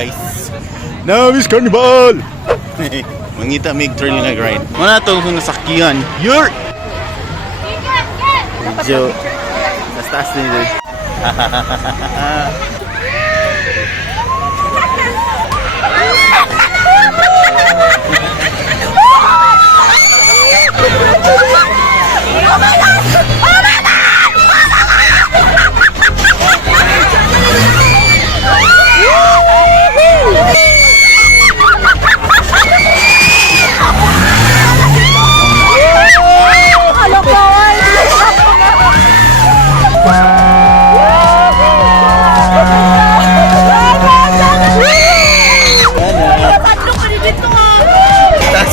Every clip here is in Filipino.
guys. Namis Carnival! Mangita mig trail nga grind. Muna itong nasakyan. Yer! Medyo taas din ito.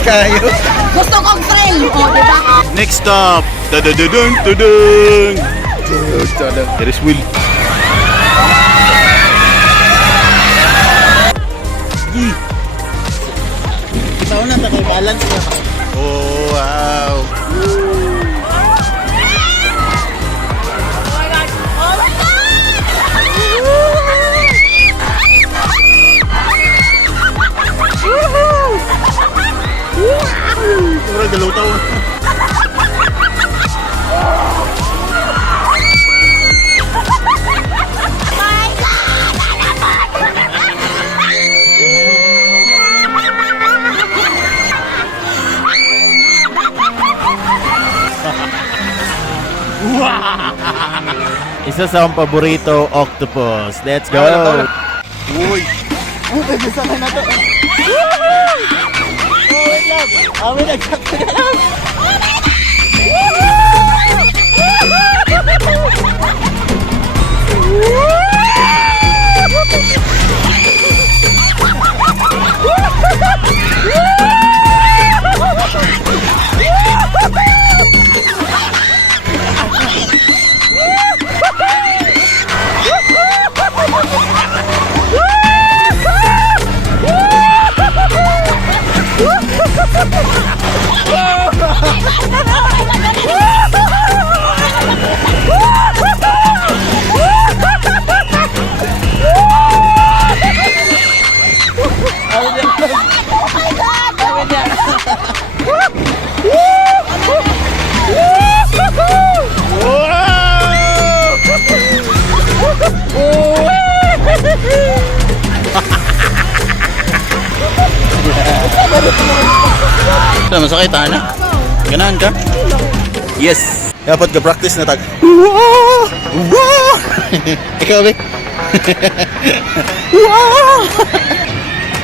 Kayo. Gusto kong trail, o diba? Next stop, dadadadun, tudung. There is Will. Ikaw na, takay balance ka. Oh, wow. Murag dalaw taon. Isa sa akong paborito, octopus. Let's go! Uy! Gusto na na to. Wait lang. Amin nagsakto na lang. Masakit na? Ganahan ka? Yes! Dapat ka-practice na tag. Ikaw, Vic?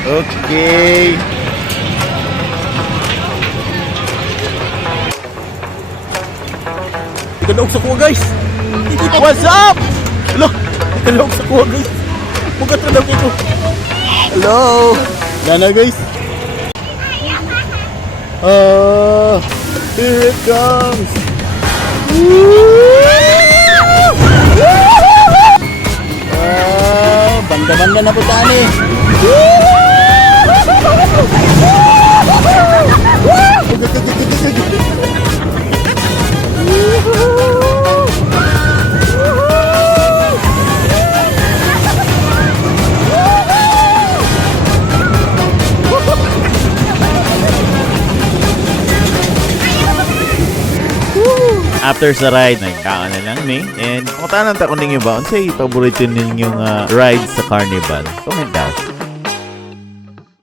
Okay. Ikalaog sa kuha, guys. What's up? Hello. Ikalaog sa kuha, guys. Magkatalaog ito. Hello. Lana, guys. Here it comes. Banda-banda na po tani. After sa ride, nagkaan na lang ni. And kung tanong ta kung ninyo ba, unsay paborito ninyong ride sa Carnival? Comment down.